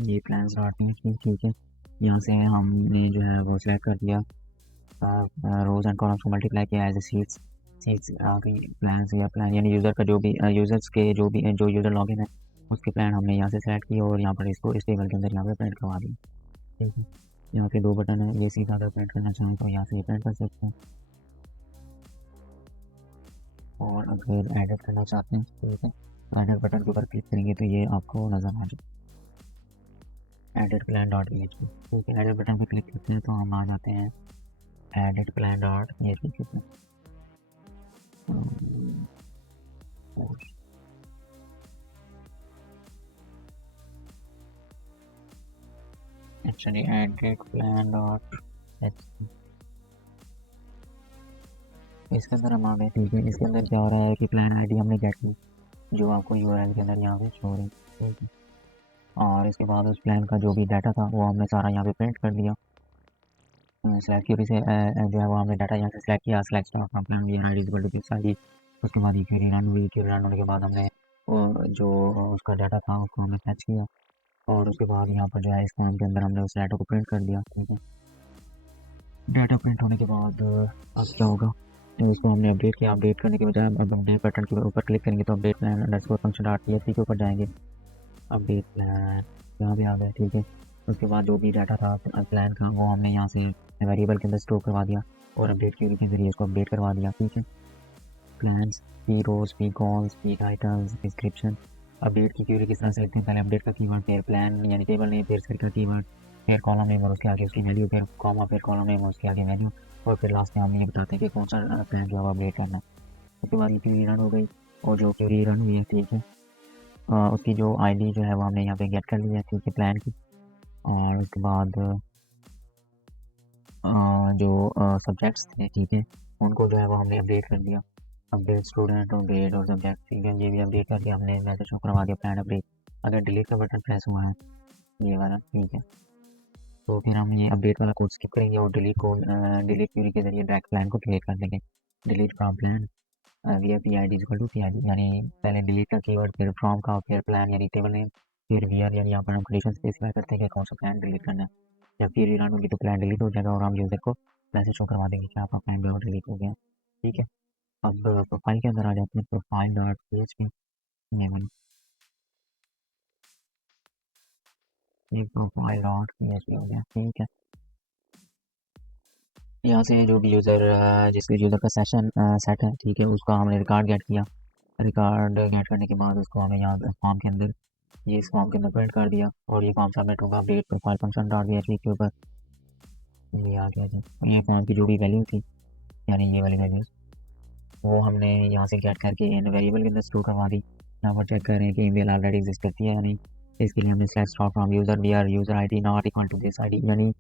ये प्लान स्टार्ट PHP, ठीक है। यहाँ से हमने जो है वो सिलेक्ट कर दिया रोज एंड कॉलम्स को मल्टीप्लाई किया एज ए शीट्स। शीट्स आ गई प्लान्स या प्लान, यानी यूज़र का जो भी यूज़र्स के जो भी जो यूज़र लॉगिन है उसके प्लान हमने यहाँ से सेलेक्ट किया और यहाँ पर इसको इस टेबल के अंदर यहाँ पे प्रिंट करवा दिया, ठीक है। यहाँ पे 2 बटन है, ये सीधा अगर प्रिंट करना चाहें तो यहाँ से प्रिंट कर सकते हैं, और अगर एडिट करना चाहते हैं, ठीक है, एडिट बटन के ऊपर क्लिक करेंगे तो ये आपको नज़र आ जाए एडिट प्लान डॉट PHP, ठीक है। एडिट बटन पर क्लिक करते हैं तो हम आ जाते हैं एडिट प्लान डॉट PHP के ऊपर। एक्चुअली एडिट प्लान डॉट इसके अंदर हम आ गए, ठीक है। इसके अंदर क्या हो रहा है कि प्लान आईडी हमने गेट की, जो आपको यूआरएल के अंदर यहाँ पे शो हो रही है, ठीक है। और इसके बाद उस प्लान का जो भी डाटा था वो हमने सारा यहाँ पे प्रिंट कर दिया। सेलेक्ट क्यूरी से जो है वो हमने डाटा यहाँ से सेलेक्ट किया, select star from plan where ID equal to this ID. उसके बाद ये क्यूरी रन हुई, क्यूरी रन होने के बाद हमने जो उसका डाटा था उसको हमने फैच किया, और उसके बाद यहाँ पर जो है इस फॉर्म के अंदर हमने उस डाटा को प्रिंट कर दिया, ठीक है। डाटा प्रिंट होने के बाद अब क्या होगा, तो इसको हमने अपडेट किया। अपडेट करने के बजाय अब अपडेट बटन के ऊपर क्लिक करेंगे तो update plan underscore function dot PHP के ऊपर जाएंगे। अपडेट प्लान यहाँ पे आ गया, ठीक है। उसके बाद जो भी डाटा था प्लान का वो हमने यहाँ से वेरिएबल के अंदर स्टोर करवा दिया और अपडेट क्यूरी के जरिए उसको अपडेट करवा दिया, ठीक है। Plans P rows P cols P titles description. Update की क्यूरी किस तरह से लिखते हैं, पहले अपडेट का कीवर्ड, फिर प्लान यानी टेबल नेम, फिर सेट का कीवर्ड, फिर कॉलम नेम और उसके आगे उसकी वैल्यू, फिर कॉमा, फिर कॉलम नेम और उसके आगे वैल्यू, और फिर लास्ट में हम ये बताते हैं कि कौन सा प्लान जो है अपडेट करना है। उसके बाद ये क्यूरी रन हो गई, और जो क्यूरी रन हुई है, ठीक है, उसकी जो आईडी जो है वो हमने यहाँ पे गेट कर लिया है, ठीक है, प्लान की। और उसके बाद जो सब्जेक्ट्स थे, ठीक है, उनको जो है वो हमने अपडेट कर दिया। अपडेट स्टूडेंट और ग्रेड और सब्जेक्ट, ठीक है, ये भी अपडेट करके हमने मैसेज शो करवा दिया प्लान अपडेट। अगर डिलीट का बटन प्रेस हुआ है ये वाला, ठीक है, तो फिर हम ये अपडेट वाला कोड स्किप करेंगे और डिलीट कोड डिलीट क्यूरी के जरिए डायरेक्ट प्लान को क्रिएट कर देंगे। Delete from plan where P I D equal to PID, यानी पहले डिलीट का कीवर्ड, फिर फ्रॉम का, फिर प्लान यानी टेबल नेम, फिर वी आर यानी यहाँ पर हम कंडीशन स्पेसिफाई करते हैं कि कौन सा प्लान डिलीट करना है। जब क्यूरी रन होगी तो प्लान डिलीट हो जाएगा और हम यूज़र को मैसेज शो करवा देंगे कि आपका प्लान जो है डिलीट हो गया, ठीक है। अब प्रोफाइल के अंदर आ जाते हैं, प्रोफाइल डॉट PHP नेम, ये प्रोफाइल डॉट PHP हो गया, ठीक है। यहाँ से जो भी यूज़र जिसके यूज़र का सेशन सेट है, ठीक है, उसका हमने रिकॉर्ड गेट किया। रिकॉर्ड गेट करने के बाद उसको हमें यहाँ फॉर्म के अंदर, ये इस फॉर्म के अंदर प्रिंट कर दिया, और ये फॉर्म सबमिट होगा update profile function dot PHP के ऊपर। ये आ गया जी। ये फॉर्म की जो भी वैल्यू थी, यानी ये वाली वैल्यूज़, वो हमने यहाँ से गेट करके इन वेरिएबल के अंदर स्टोर करवा दी। यहाँ पर चेक करें कि ईमेल ऑलरेडी एग्जिस्ट करती है यानी, इसके लिए हमने slash stop from user where user ID not equal to this ID, यानी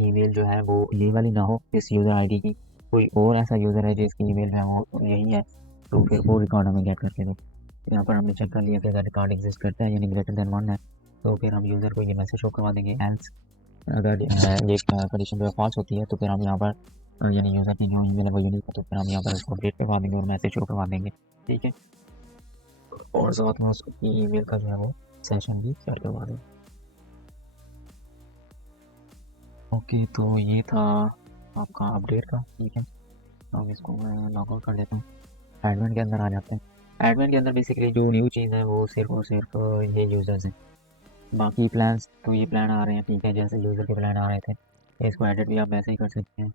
ईमेल जो है वो ये वाली ना हो इस यूज़र ID की, कोई और ऐसा यूज़र है जिसकी ईमेल है वो यही है, तो फिर वो रिकॉर्ड हमें गेट करके दो। यहाँ पर हमने चेक कर लिया कि अगर रिकॉर्ड एग्जिस्ट करता है यानी ग्रेटर देन 1 है, तो फिर हम यूज़र को ये मैसेज शो करवा देंगे। एल्स अगर ये कंडीशन जो है फॉल्स होती है तो फिर हम यहाँ पर यानी यूज़र की जो ईमेल है वो यूनिक है, तो फिर हम यहाँ पर उसको अपडेट करवा देंगे और मैसेज शो करवा देंगे, ठीक है। और साथ में उसकी ईमेल का जो है वो सेशन भी शेयर करवा देंगे। ओके, तो ये था आपका अपडेट का, ठीक है। अब इसको मैं लॉग आउट कर देता हूँ, एडमिन के अंदर आ जाते हैं। एडमिन के अंदर बेसिकली जो न्यू चीज़ है वो सिर्फ और सिर्फ ये यूज़र्स हैं, बाकी प्लान्स तो ये प्लान आ रहे हैं, ठीक है, जैसे यूज़र के प्लान आ रहे थे, इसको एडिट भी आप वैसे ही कर सकते हैं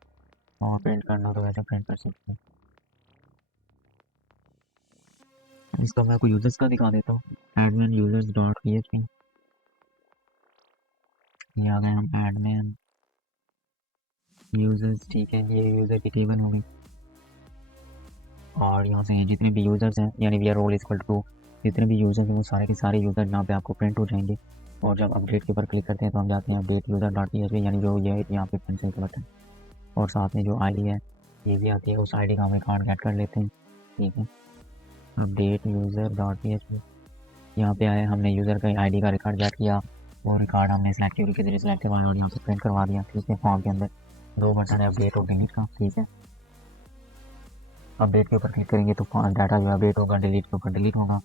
और प्रिंट करना तो वैसे प्रिंट कर सकते हैं। इसका मैं आपको यूज़र्स का दिखा देता हूँ, admin users dot P H P, ये आ गए हम एडमिन यूज़र्स, ठीक है, ये यूज़र की टेबल होगी और यहाँ से जितने भी यूज़र्स हैं यानी where role equal to जितने भी यूज़र्स हैं वो सारे के सारे यूज़र यहाँ पे आपको प्रिंट हो जाएंगे। और जब अपडेट के ऊपर क्लिक करते हैं तो हम जाते हैं update user dot P H P, यानी जो ये यहाँ पे पेंसिल का बटन और साथ में जो आईडी है ये भी आती है, उस आईडी का हम रिकॉर्ड गेट कर लेते हैं, ठीक है। Update user dot P H P, यहाँ पे आए, हमने यूज़र का आईडी का रिकॉर्ड गेट किया, वो रिकॉर्ड हमने सेलेक्ट क्यूरी के जरिए सेलेक्ट करवाया और यहाँ पे प्रिंट करवा दिया, ठीक है। फॉर्म के अंदर दो बटन है, अपडेट और डिलीट का, ठीक है। अपडेट के ऊपर क्लिक करेंगे तो डाटा जो अपडेट होगा, डिलीट के ऊपर डिलीट होगा।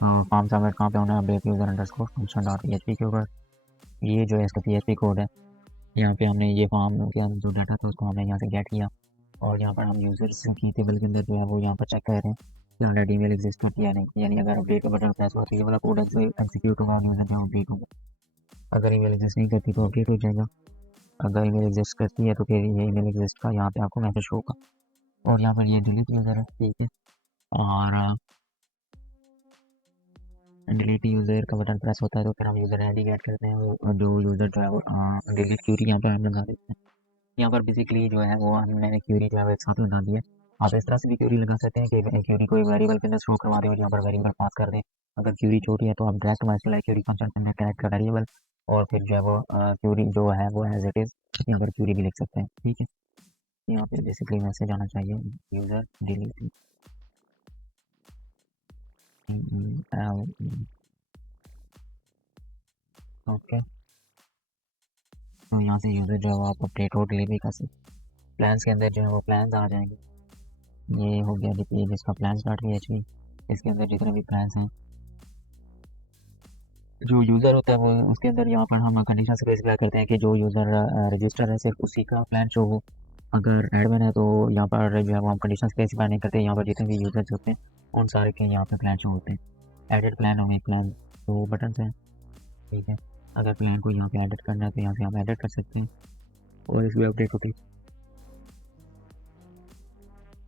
फॉर्म सबमिट कहाँ पे होना है, update user underscore function dot P H P के ऊपर। ये जो है इसका पी एच पी कोड है, यहाँ पे हमने ये फॉर्म के अंदर जो डाटा था उसको हमने यहाँ से गेट किया और यहाँ पर हम यूज़र्स की टेबल के अंदर जो है वो यहाँ पर चेक कर रहे हैं कि ऑलरेडी ईमेल एग्जिस्ट करती है या नहीं, यानी अगर अपडेट का बटन प्रेस हुआ तो ये वाला कोड एग्जीक्यूट होगा और यूज़र जो अपडेट होगा। अगर ईमेल एग्जिस्ट नहीं करती तो अपडेट हो जाएगा, अगर ईमेल एग्जिस्ट करती है तो फिर ये ईमेल एग्जिस्ट का यहाँ पे आपको मैसेज होगा। और यहाँ पर ये डिलीट यूज़र है, ठीक है। और डिलीट यूज़र का बटन प्रेस होता है तो फिर हम यूज़र आईडी गेट करते हैं और जो यूज़र जो है वो डिलीट क्यूरी यहाँ पर हम लगा देते हैं। यहाँ पर बेसिकली जो है वो हमने क्यूरी जो है वो एक साथ लगा दी है। आप इस तरह से भी क्यूरी लगा सकते हैं कि क्यूरी को एक वेरिएबल के अंदर शो करवा दें और यहाँ पर वेरिएबल पास कर दें। अगर क्यूरी छोटी है तो आप डायरेक्ट माइस्क्यूएल क्यूरी फंक्शन के अंदर कनेक्ट कर वेरिएबल और फिर जो है वो क्यूरी जो है वो एज इट इज़ यहाँ पर क्यूरी भी लिख सकते हैं, ठीक है। यहाँ पे बेसिकली मैसेज आना चाहिए यूज़र डिलीट, ओके। तो यहाँ से यूज़र जो है वो आप अपडेट और डिलीट भी कर सकते। प्लान्स के अंदर जो है वो प्लान्स आ जाएंगे, ये हो गया देखिए जिसका plans dot P H P, इसके अंदर जितने भी प्लान्स हैं जो यूज़र होता है वो उसके अंदर यहाँ पर हम कंडीशन स्पेसिफाई करते हैं कि जो यूज़र रजिस्टर है सिर्फ उसी का प्लान शो हो। अगर एडमिन है तो यहाँ पर जो है वो हम कंडीशन स्पेसिफाई नहीं करते, यहाँ पर जितने भी यूज़र्स होते हैं उन सारे के यहाँ पे प्लान शो होते हैं। एडिट प्लान और मेक प्लान तो बटन है, ठीक है। अगर प्लान को यहाँ पे एडिट करना है तो यहाँ से हम एडिट कर सकते हैं और इसमें अपडेट होती है,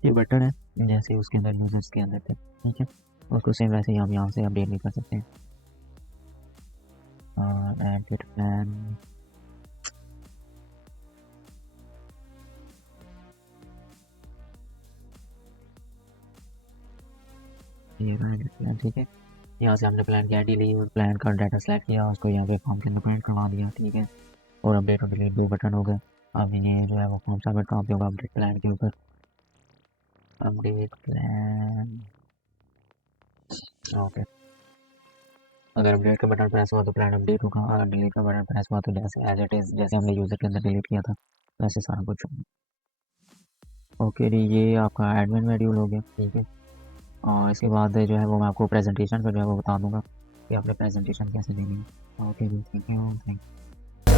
ये बटन है जैसे उसके अंदर यूज़र्स के अंदर थे, ठीक है। उसको सेम वैसे ही हम यहाँ से अपडेट भी कर सकते हैं। एडिट प्लान, ये रहा एडिट प्लान, ठीक है। यहाँ से हमने प्लान की आईडी ली और प्लान का डाटा सेलेक्ट किया, उसको यहाँ पे फॉर्म के अंदर प्रिंट करवा दिया, ठीक है। और अपडेट और डिलीट दो बटन हो गए। अब ये जो है वो फॉर्म सबमिट कहाँ पे होगा, अपडेट प्लान के ऊपर, अपडेट प्लान, ओके। अगर अपडेट का बटन प्रेस हुआ तो प्लान अपडेट होगा, अगर डिलीट का बटन प्रेस हुआ तो जैसे एज इट इज़ जैसे हमने यूज़र के अंदर डिलीट किया था वैसे सारा कुछ होगा। ओके जी, ये आपका एडमिन मॉड्यूल हो गया, ठीक है। और इसके बाद जो है वो मैं आपको प्रेजेंटेशन का जो है वो बता दूंगा कि आपने प्रेजेंटेशन कैसे देनी है। ओके जी, थैंक यू, थैंक यू।